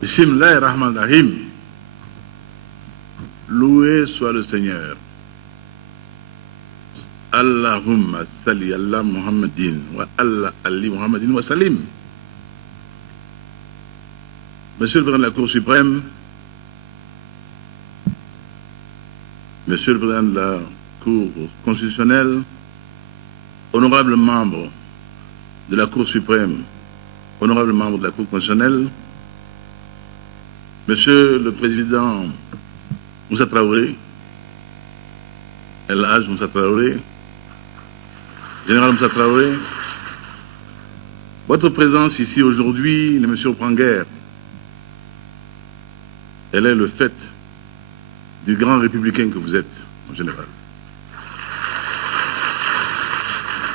Bismillahir Rahmanir Rahim. Loué soit le Seigneur. Allahumma salli ala Muhammadin wa ala Ali Muhammadin wa salim. Monsieur le Président de la Cour suprême, Monsieur le Président de la Cour constitutionnelle, honorables membres de la Cour suprême, honorables membres de la Cour constitutionnelle, Monsieur le Président Moussa Traoré, El Hadj Moussa Traoré, Général Moussa Traoré, votre présence ici aujourd'hui ne me surprend guère. Elle est le fait du grand républicain que vous êtes, en général.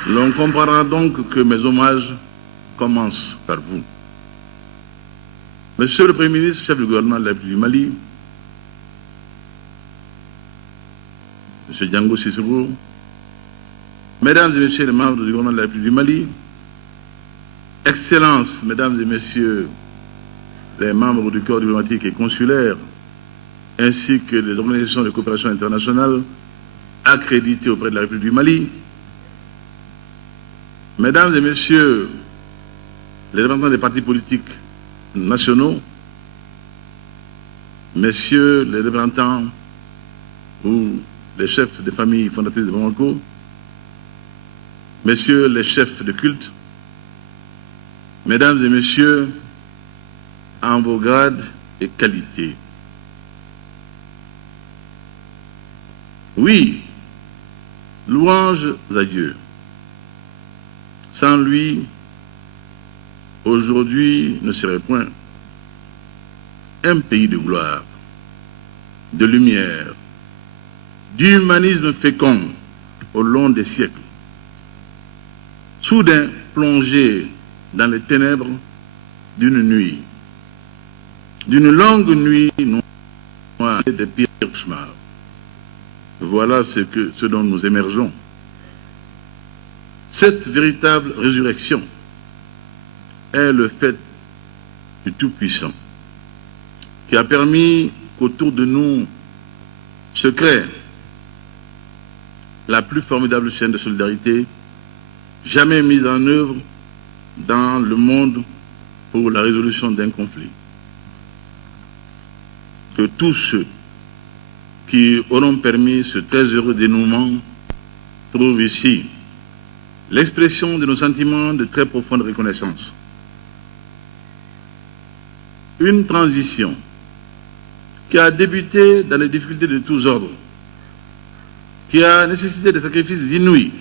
L'on comprendra donc que mes hommages commencent par vous. Monsieur le Premier ministre, chef du gouvernement de la République du Mali, Monsieur Django Sissoko, Mesdames et Messieurs les membres du gouvernement de la République du Mali, Excellences, Mesdames et Messieurs les membres du corps diplomatique et consulaire, ainsi que les organisations de coopération internationale accréditées auprès de la République du Mali, Mesdames et Messieurs les représentants des partis politiques nationaux, Messieurs les représentants ou les chefs de famille fondatrices de Bamako, Messieurs les chefs de culte, Mesdames et Messieurs, en vos grades et qualités. Oui, louanges à Dieu. Sans lui, aujourd'hui ne serait point un pays de gloire, de lumière, d'humanisme fécond au long des siècles. Soudain plongé dans les ténèbres d'une nuit, d'une longue nuit noire des pires cauchemars. Voilà ce dont nous émergeons. Cette véritable résurrection est le fait du Tout-Puissant qui a permis qu'autour de nous se crée la plus formidable chaîne de solidarité jamais mise en œuvre dans le monde pour la résolution d'un conflit. Que tous ceux qui auront permis ce très heureux dénouement trouvent ici l'expression de nos sentiments de très profonde reconnaissance. Une transition qui a débuté dans les difficultés de tous ordres, qui a nécessité des sacrifices inouïs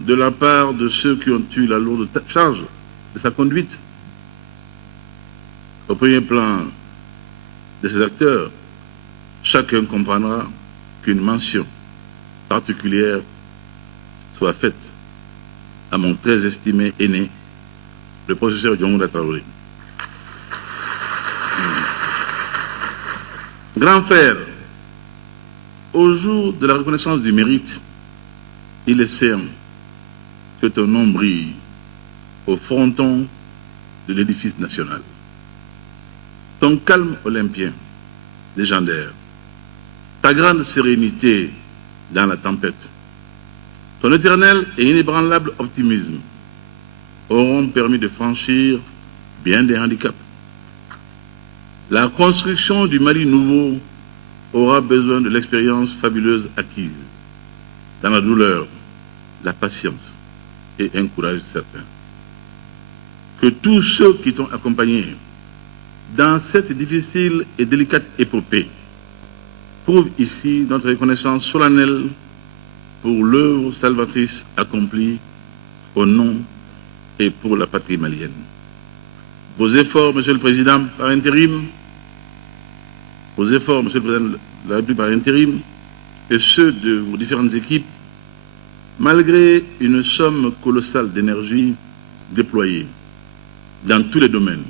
de la part de ceux qui ont eu la lourde charge de sa conduite. Au premier plan de ces acteurs, chacun comprendra qu'une mention particulière soit faite à mon très estimé aîné, le professeur Django Traoré. Grand frère, au jour de la reconnaissance du mérite, il est certain que ton nom brille au fronton de l'édifice national. Ton calme olympien, légendaire, ta grande sérénité dans la tempête, ton éternel et inébranlable optimisme auront permis de franchir bien des handicaps. La construction du Mali nouveau aura besoin de l'expérience fabuleuse acquise dans la douleur, la patience et un courage certain. Que tous ceux qui t'ont accompagné dans cette difficile et délicate épopée prouvent ici notre reconnaissance solennelle pour l'œuvre salvatrice accomplie au nom et pour la patrie malienne. Vos efforts, Monsieur le Président, par intérim, vos efforts, Monsieur le Président de la République, par intérim, et ceux de vos différentes équipes, malgré une somme colossale d'énergie déployée dans tous les domaines,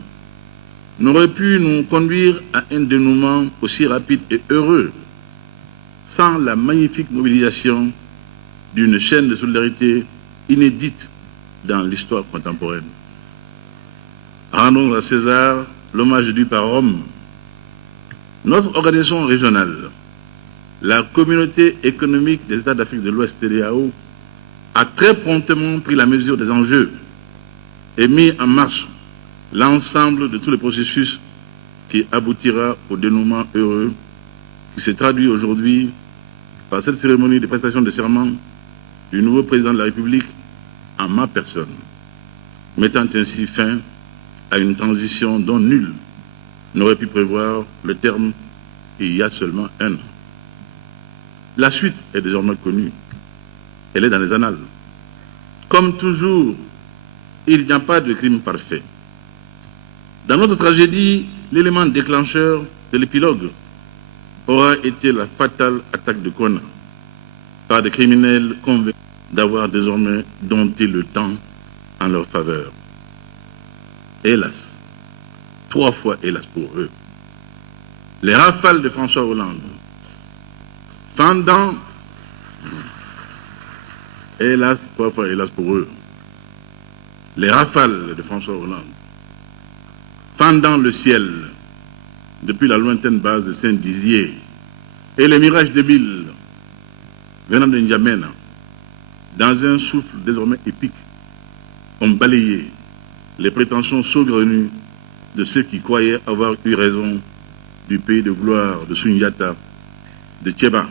n'aurait pu nous conduire à un dénouement aussi rapide et heureux sans la magnifique mobilisation d'une chaîne de solidarité inédite dans l'histoire contemporaine. Rendons à César l'hommage dû par Rome, notre organisation régionale, la Communauté économique des États d'Afrique de l'Ouest, CEDEAO, a très promptement pris la mesure des enjeux et mis en marche l'ensemble de tous les processus qui aboutira au dénouement heureux qui s'est traduit aujourd'hui par cette cérémonie de prestation de serment du nouveau président de la République en ma personne, mettant ainsi fin à une transition dont nul n'aurait pu prévoir le terme il y a seulement un an. La suite est désormais connue. Elle est dans les annales. Comme toujours, il n'y a pas de crime parfait. Dans notre tragédie, l'élément déclencheur de l'épilogue aura été la fatale attaque de Kona par des criminels convaincus d'avoir désormais dompté le temps en leur faveur. Hélas, 3 fois hélas pour eux, les rafales de François Hollande, fendant, hélas, 3 fois hélas pour eux, les rafales de François Hollande, fendant le ciel depuis la lointaine base de Saint-Dizier et les mirages de Mille venant de N'Djamena, dans un souffle désormais épique, ont balayé les prétentions saugrenues de ceux qui croyaient avoir eu raison du pays de gloire de Sundiata, de Tcheba,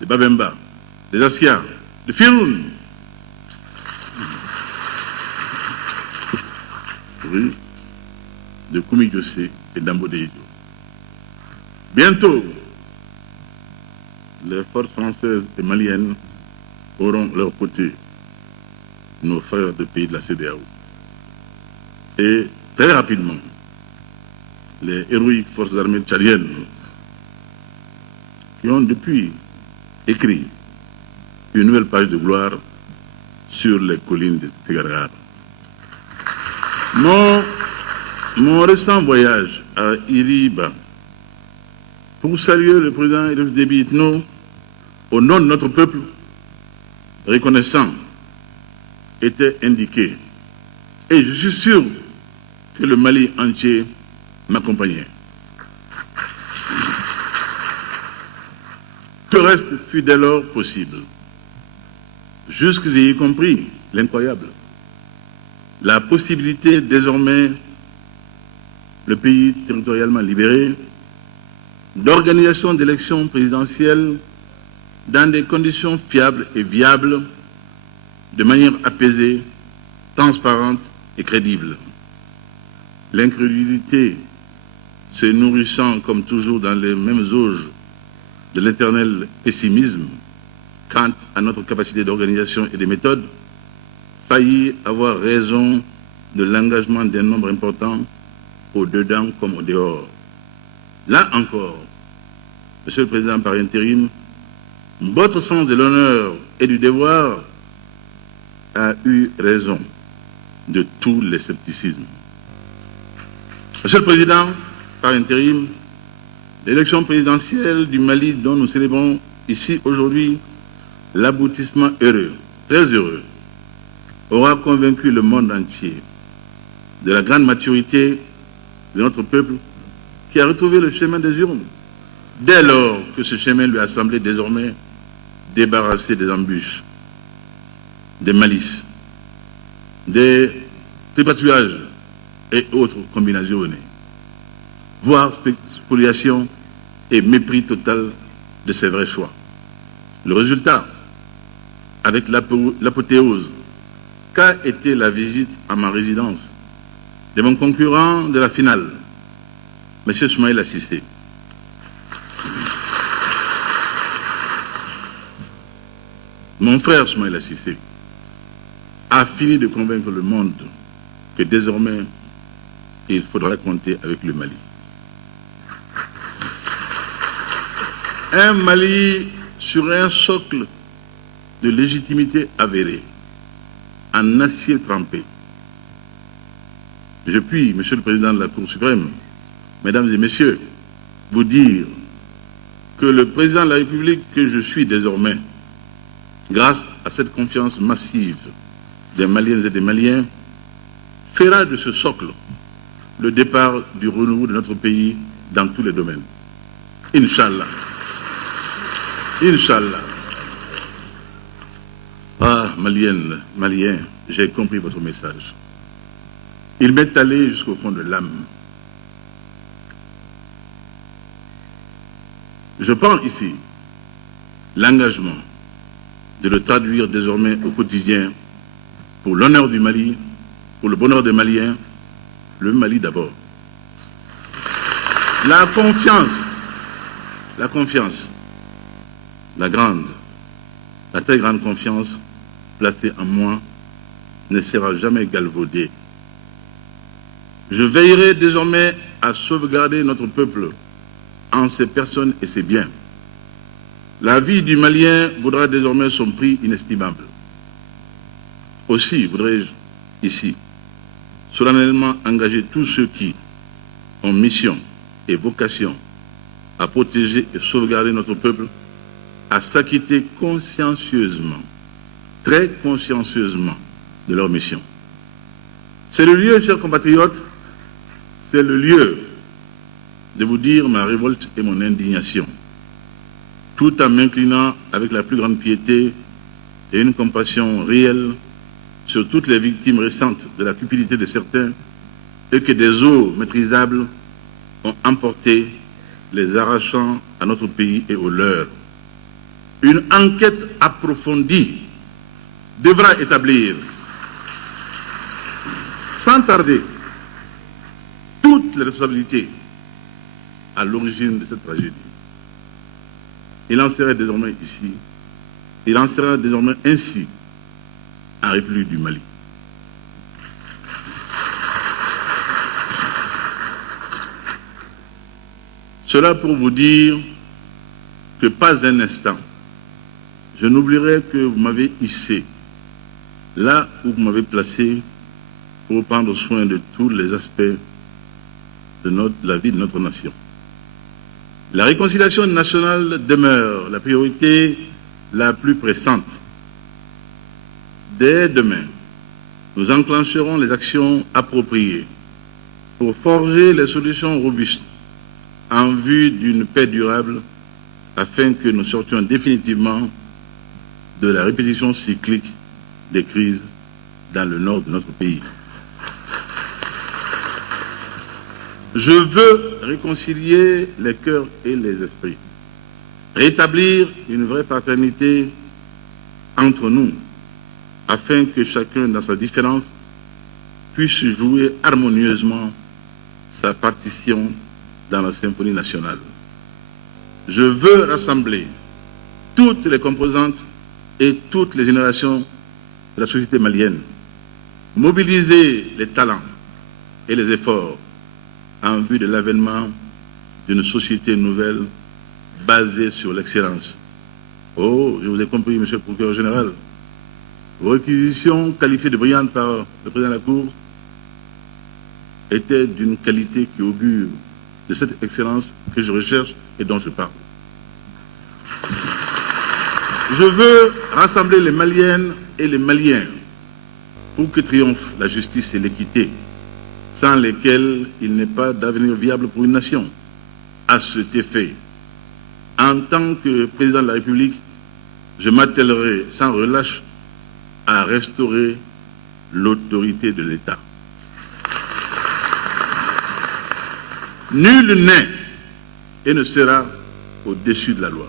de Babemba, des Askia, de Firoun, oui, de Koumi Diossé et d'Ambodéido. Bientôt, les forces françaises et maliennes auront leur côté nos frères de pays de la CEDEAO. Et très rapidement, les héroïques forces armées tchadiennes qui ont depuis écrit une nouvelle page de gloire sur les collines de Tigargar. Mon récent voyage à Iriba pour saluer le président Idriss Déby Itno au nom de notre peuple reconnaissant était indiqué. Et je suis sûr que le Mali entier m'accompagnait. Que reste fut dès lors possible, jusqu'y compris l'incroyable, la possibilité désormais, le pays territorialement libéré, d'organisation d'élections présidentielles dans des conditions fiables et viables, de manière apaisée, transparente et crédible. L'incrédulité se nourrissant comme toujours dans les mêmes auges de l'éternel pessimisme quant à notre capacité d'organisation et de méthode, faillit avoir raison de l'engagement d'un nombre important au-dedans comme au dehors. Là encore, Monsieur le Président par intérim, votre sens de l'honneur et du devoir a eu raison de tous les scepticismes. Monsieur le Président par intérim, l'élection présidentielle du Mali dont nous célébrons ici aujourd'hui l'aboutissement heureux, très heureux, aura convaincu le monde entier de la grande maturité de notre peuple qui a retrouvé le chemin des urnes, dès lors que ce chemin lui a semblé désormais débarrassé des embûches, des malices, des tripatouillages et autres combinaisons, voire spoliation et mépris total de ses vrais choix. Le résultat, avec l'apothéose qu'a été la visite à ma résidence de mon concurrent de la finale, M. Soumaïla Cissé. Mon frère Soumaïla Cissé a fini de convaincre le monde que désormais, il faudra compter avec le Mali. Un Mali sur un socle de légitimité avérée, en acier trempé. Je puis, Monsieur le Président de la Cour suprême, Mesdames et Messieurs, vous dire que le Président de la République que je suis désormais, grâce à cette confiance massive des Maliennes et des Maliens, fera de ce socle le départ du renouveau de notre pays dans tous les domaines. Inch'Allah. Inch'Allah. Ah, Malienne, Malien, j'ai compris votre message. Il m'est allé jusqu'au fond de l'âme. Je prends ici l'engagement de le traduire désormais au quotidien pour l'honneur du Mali, pour le bonheur des Maliens, le Mali d'abord. La confiance, la très grande confiance placée en moi ne sera jamais galvaudée. Je veillerai désormais à sauvegarder notre peuple en ses personnes et ses biens. La vie du Malien vaudra désormais son prix inestimable. Aussi voudrais-je ici solennellement engager tous ceux qui ont mission et vocation à protéger et sauvegarder notre peuple à s'acquitter consciencieusement, très consciencieusement de leur mission. C'est le lieu, chers compatriotes, c'est le lieu de vous dire ma révolte et mon indignation, tout en m'inclinant avec la plus grande piété et une compassion réelle sur toutes les victimes récentes de la cupidité de certains et que des eaux maîtrisables ont emporté, les arrachant à notre pays et aux leurs. Une enquête approfondie devra établir, sans tarder, toutes les responsabilités à l'origine de cette tragédie. Il en sera désormais ici, il en sera désormais ainsi en République du Mali. Cela pour vous dire que pas un instant, je n'oublierai que vous m'avez hissé là où vous m'avez placé pour prendre soin de tous les aspects de la vie de notre nation. La réconciliation nationale demeure la priorité la plus pressante. Dès demain, nous enclencherons les actions appropriées pour forger les solutions robustes en vue d'une paix durable afin que nous sortions définitivement de la répétition cyclique des crises dans le nord de notre pays. Je veux réconcilier les cœurs et les esprits, rétablir une vraie fraternité entre nous, afin que chacun, dans sa différence, puisse jouer harmonieusement sa partition dans la symphonie nationale. Je veux rassembler toutes les composantes et toutes les générations de la société malienne, mobiliser les talents et les efforts en vue de l'avènement d'une société nouvelle basée sur l'excellence. Oh, je vous ai compris, monsieur le procureur général. Vos réquisitions qualifiées de brillantes par le président de la Cour étaient d'une qualité qui augure de cette excellence que je recherche et dont je parle. Je veux rassembler les Maliennes et les Maliens pour que triomphe la justice et l'équité, sans lesquelles il n'est pas d'avenir viable pour une nation. À cet effet, en tant que président de la République, je m'attellerai sans relâche à restaurer l'autorité de l'État. Nul n'est et ne sera au-dessus de la loi.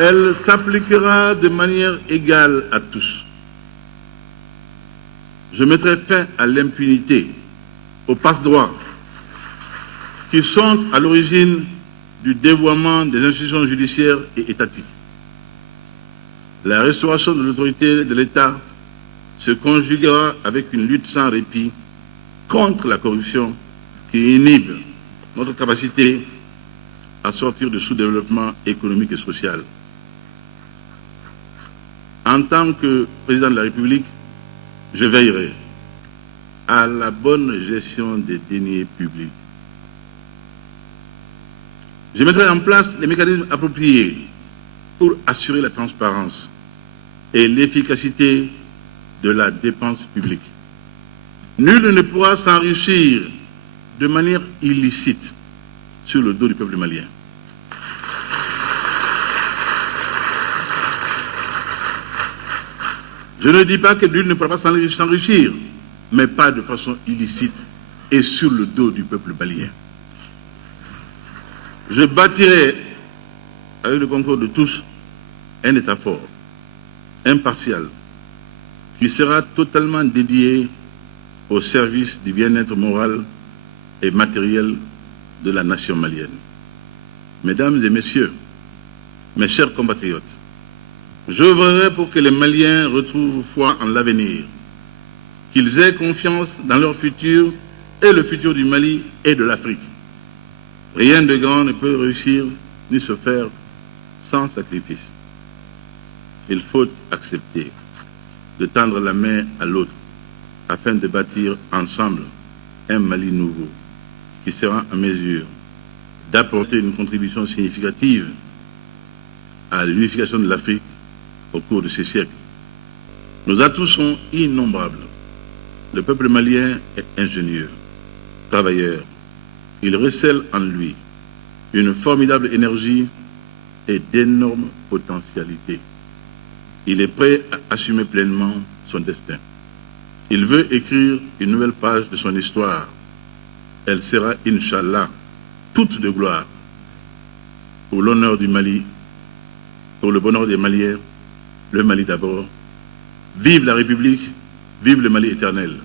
Elle s'appliquera de manière égale à tous. Je mettrai fin à l'impunité, aux passe-droits qui sont à l'origine du dévoiement des institutions judiciaires et étatiques. La restauration de l'autorité de l'État se conjuguera avec une lutte sans répit contre la corruption qui inhibe notre capacité à sortir du sous-développement économique et social. En tant que président de la République, je veillerai à la bonne gestion des deniers publics. Je mettrai en place les mécanismes appropriés pour assurer la transparence et l'efficacité de la dépense publique. Nul ne pourra s'enrichir de manière illicite sur le dos du peuple malien. Je ne dis pas que nul ne pourra pas s'enrichir, mais pas de façon illicite et sur le dos du peuple malien. Je bâtirai, avec le concours de tous, un État fort, impartial, qui sera totalement dédié au service du bien-être moral et matériel de la nation malienne. Mesdames et messieurs, mes chers compatriotes, j'œuvrerai pour que les Maliens retrouvent foi en l'avenir, qu'ils aient confiance dans leur futur et le futur du Mali et de l'Afrique. Rien de grand ne peut réussir ni se faire sans sacrifice. Il faut accepter de tendre la main à l'autre afin de bâtir ensemble un Mali nouveau qui sera en mesure d'apporter une contribution significative à l'unification de l'Afrique au cours de ces siècles. Nos atouts sont innombrables. Le peuple malien est ingénieux, travailleur. Il recèle en lui une formidable énergie et d'énormes potentialités. Il est prêt à assumer pleinement son destin. Il veut écrire une nouvelle page de son histoire. Elle sera, Inch'Allah, toute de gloire pour l'honneur du Mali, pour le bonheur des Maliens, le Mali d'abord. Vive la République, vive le Mali éternel.